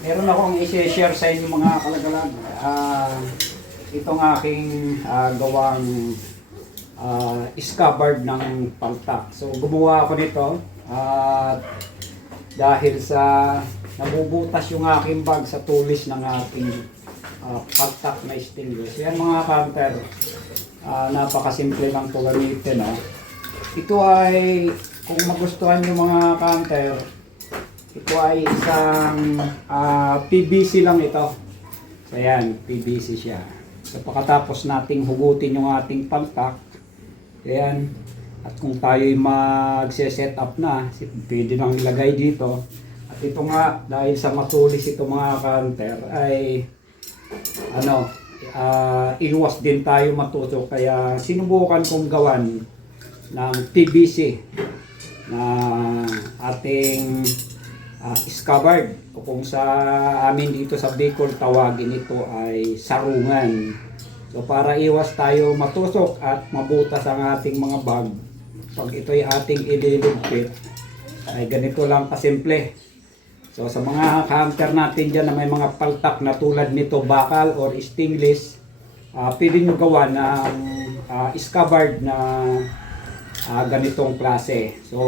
Meron akong i-share sa inyo mga kalagalag. Itong aking gawang scabbard ng paltak. So gumawa ako nito at dahil sa nabubutas yung aking bag sa tulis ng aking paltak na stainless. Yan mga counter, napakasimple lang po gamitin. Ito ay, kung magustuhan yung mga counter, ito ay isang PVC lang ito. So ayan, PVC siya. So pagkatapos nating hugutin yung ating paltak, ayan, at kung tayo'y magse-set up na, pwede nang ilagay dito. At ito nga, dahil sa matulis ito mga counter, ay iwas din tayo matuto. Kaya sinubukan kong gawan ng PVC na ating scabbard, o kung sa amin dito sa Bicol tawagin ito ay sarungan. So para iwas tayo matusok at mabutas ang ating mga bag, pag ito ay ating ililigpit, ay ganito lang kasimple. So sa mga counter natin dyan na may mga paltak na tulad nito, bakal or stainless, pwede nyo gawa ng scabbard na ganitong klase. So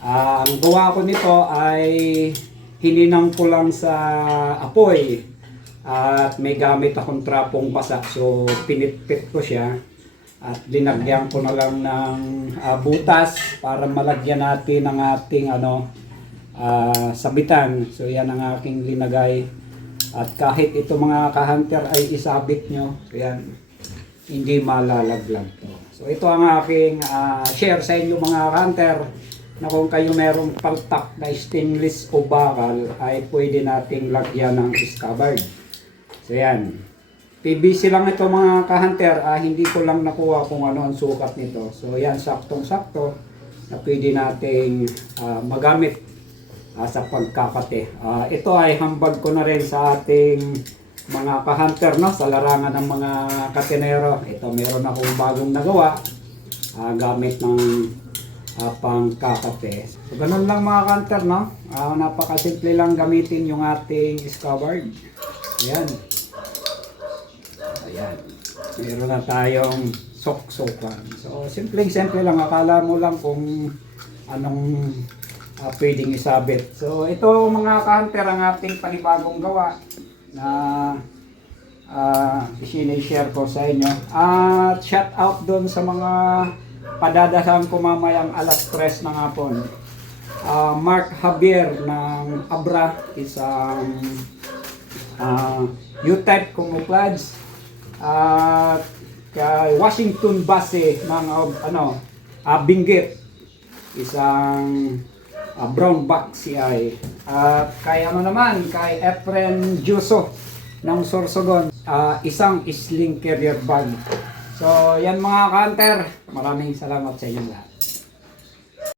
ang gawa ko nito ay hininang ko lang sa apoy at may gamit akong trapong basa. So pinitpit ko siya at linagyan ko na lang ng butas para malagyan natin ang ating sabitan. So yan ang aking linagay. At kahit ito mga ka-hunter ay isabit nyo, so yan, hindi malalaglag to. So ito ang aking share sa inyo mga ka-hunter, na kung kayo merong paltak na stainless o bakal ay pwede nating lagyan ng scabbard. So yan, PVC lang ito mga ka-hunter, hindi ko lang nakuha kung ano ang sukat nito. So yan, saktong-sakto na pwede nating magamit sa pagkakate. Ito ay hambag ko na rin sa ating mga ka-hunter, no? Sa larangan ng mga katenero. Ito, meron akong bagong nagawa gamit ng pangkakate. So ganun lang mga ka-hunter, no? Napakasimple lang gamitin yung ating scabbard. Ayan. Ayan. Meron na tayong sok-sokan. So simple lang. Akala mo lang kung anong pwedeng isabit. So ito mga ka-hunter ang ating panibagong gawa na i-share ko sa inyo. At shout out doon sa mga padadasan ko mamayang alas 3 ng hapon. Mark Javier ng Abra, isang U-type camouflage. At kay Washington Base ng Benguet, isang brown box CI. At kay kay Efren Juso ng Sorsogon, isang sling carrier bag. So yan mga ka-hunter, maraming salamat sa inyo lahat.